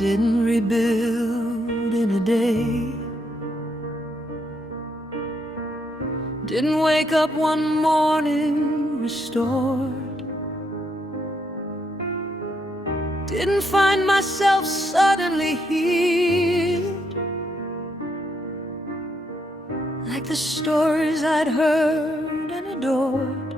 didn't rebuild in a day. Didn't wake up one morning restored. Didn't find myself suddenly healed, like the stories I'd heard and adored,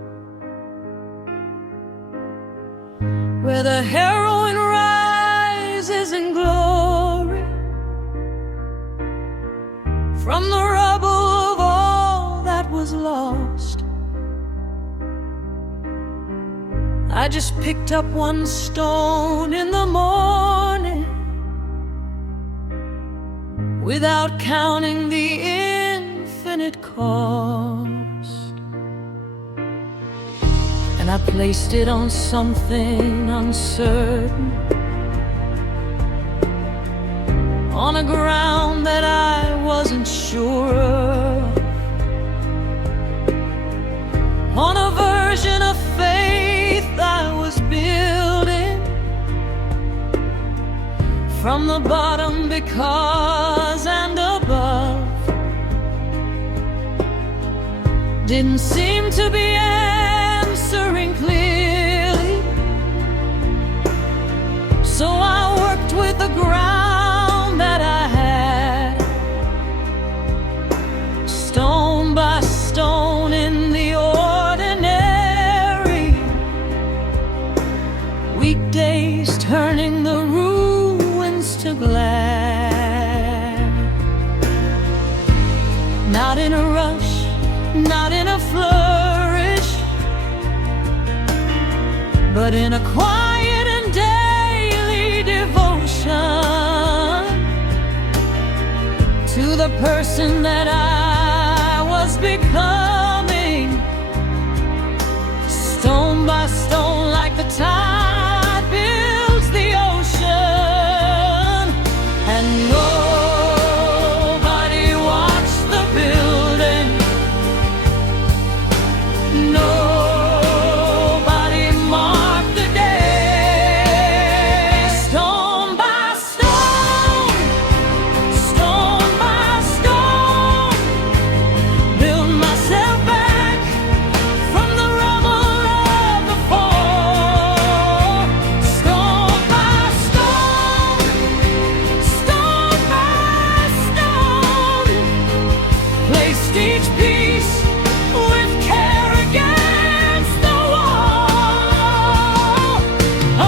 where the heroine rises in glory from the rubble of all that was lost. I just picked up one stone in the morning without counting the infinite cost, and I placed it on something uncertain, on a ground that I wasn't sure of, on a version of faith I was building from the bottom, because and above didn't seem to be answering clearly. So I worked with the ground that I had, stone by stone in the ordinary, weekdays turning the ruins to glad. Not in a rush, not in a flourish, but in a quiet and daily devotion to the person that I was becoming, stone by stone, like the tide builds the ocean. And nobody watched the building, nobody marked the day. Stone by stone, stone by stone, build myself back from the rubble of the fall. Stone by stone, stone by stone, placed each piece with care against the wall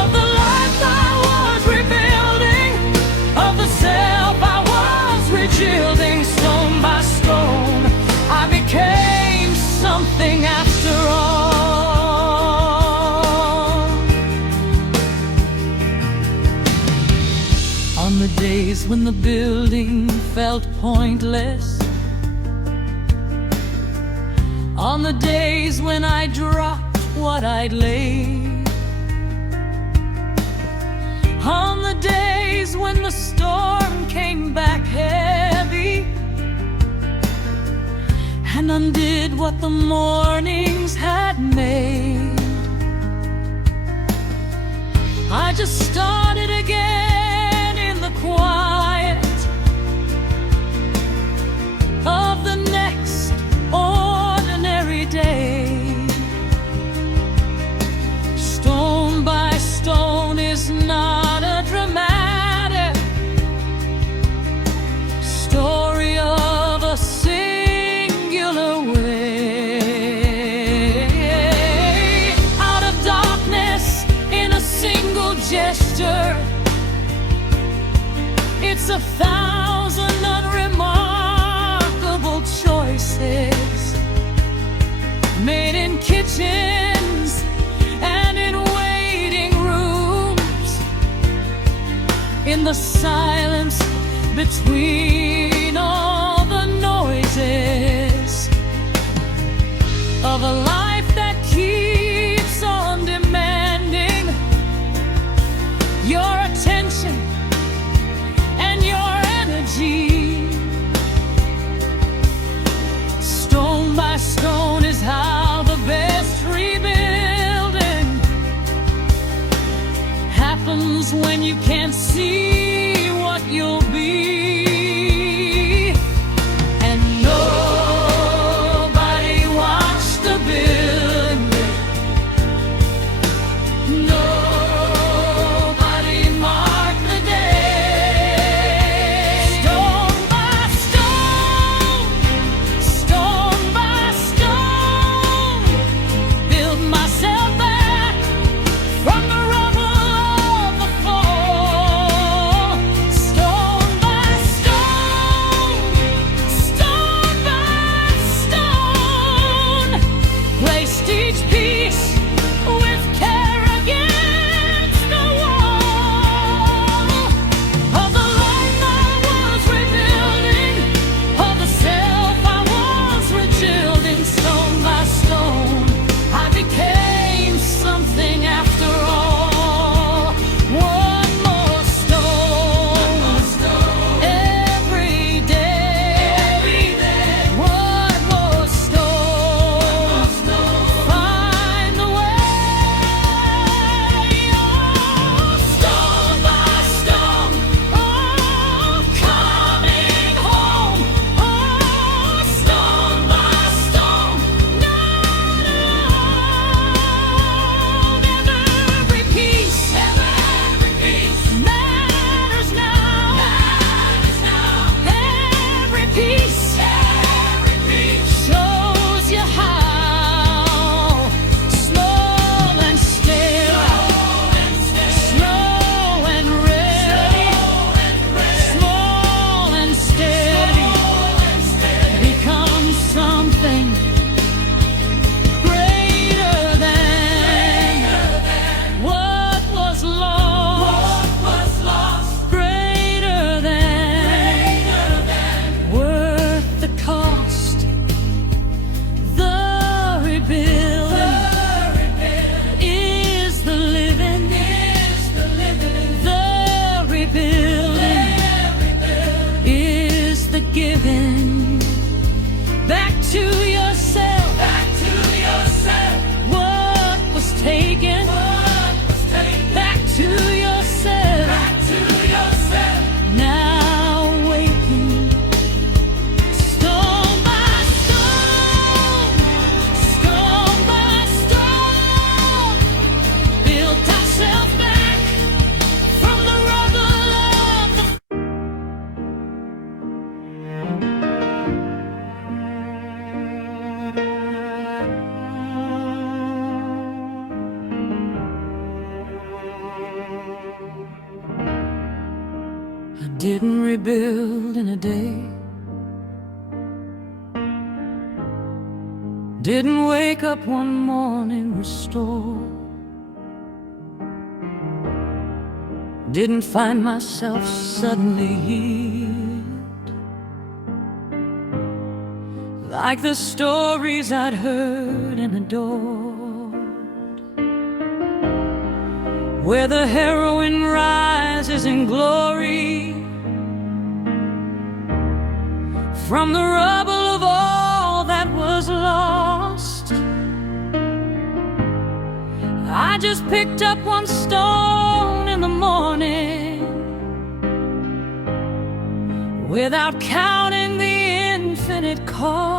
of the life I was rebuilding, of the self I was rebuilding. Stone by stone, I became something after all. On the days when the building felt pointless, on the days when I dropped what I'd laid, on the days when the storm came back heavy and undid what the mornings had made, I just started again in the quiet of the next ordinary day. Stone by stone is not a dramatic story of a singular way. Out of darkness in a single gesture, it's 1,000 unremarkable choices made in kitchens and in waiting rooms, in the silence between all the noises of a life that keeps on demanding your attention and your energy. Stone by stone is how the best rebuilding happens when you can't see Didn't rebuild in a day. Didn't wake up one morning restored. Didn't find myself suddenly healed, like the stories I'd heard and adored, where the heroine rises in glory from the rubble of all that was lost. I just picked up one stone in the morning without counting the infinite cost,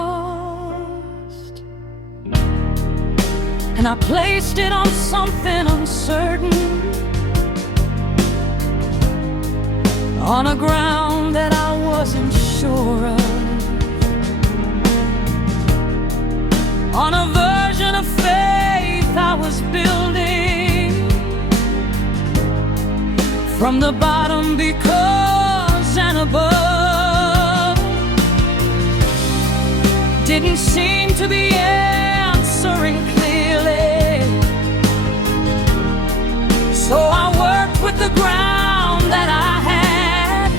and I placed it on something uncertain, on a ground that I wasn't sure of, on a version of faith I was building from the bottom, because and above didn't seem to be answering clearly. So I worked with the ground that I had,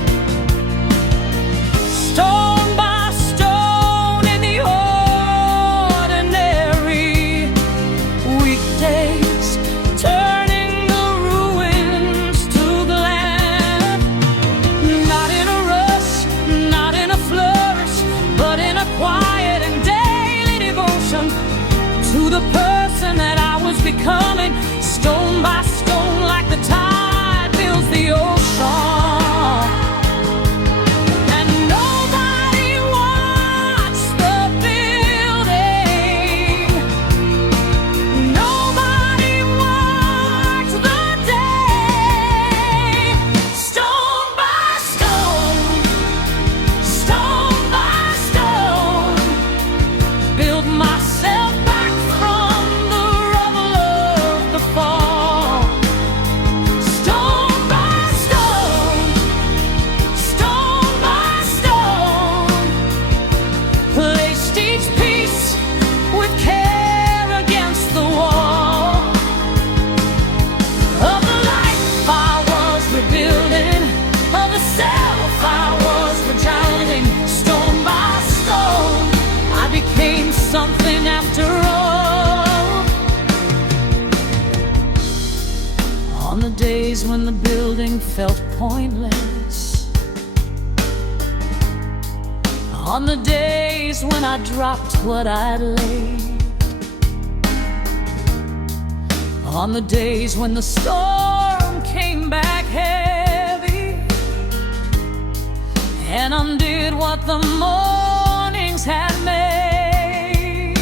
stone by stone, in the ordinary weekdays, turning the ruins to glad. Not in a rush, not in a flourish, but in a quiet and daily devotion to the person that I was becoming, stone by stone, like the tide builds the ocean. And nobody watched the building, nobody worked the day. Stone by stone, stone by stone, build myself back from the rubble of the fall. Stone by stone, stone by stone, placed each piece with care against the wall of the life I was rebuilding, of the self I was rejoining. Stone by stone, I became something after all. On the days when the building felt pointless, on the days when I dropped what I'd laid, on the days when the storm came back heavy and undid what the mornings had made,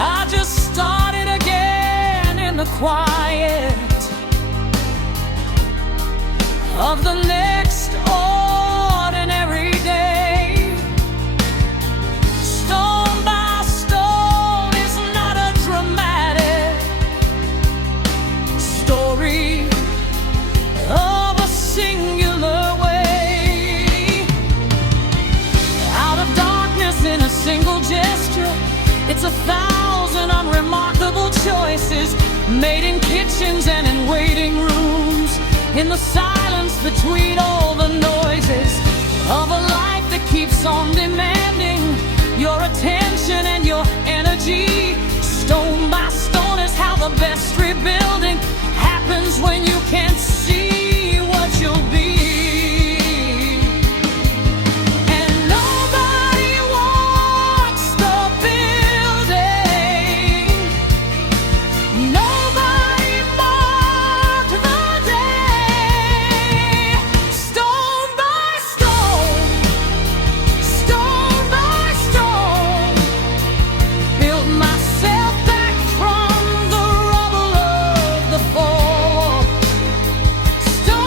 I just started again in the quiet of the next ordinary day. Stone by stone is not a dramatic story of a singular way. Out of darkness in a single gesture, it's 1,000 unremarkable choices made in kitchens and in waiting rooms, in the silence between all the noises of a life that keeps on demanding your attention and your energy. Stone by stone is how the best rebuilding happens, when you can't see what you'll be. And nobody walks the building, nobody marked the day. Stone by stone, stone by stone, build myself back from the rubble of the fall. Stone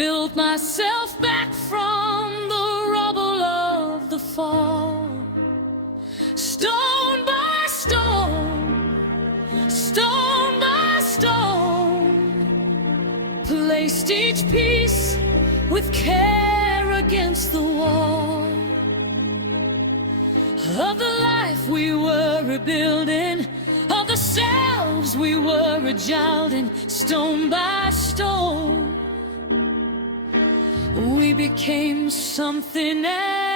built myself back from the rubble of the fall. Stone by stone, stone by stone, placed each piece with care against the wall of the life we were rebuilding, of the selves we were regilding. Stone by stone, we became something else.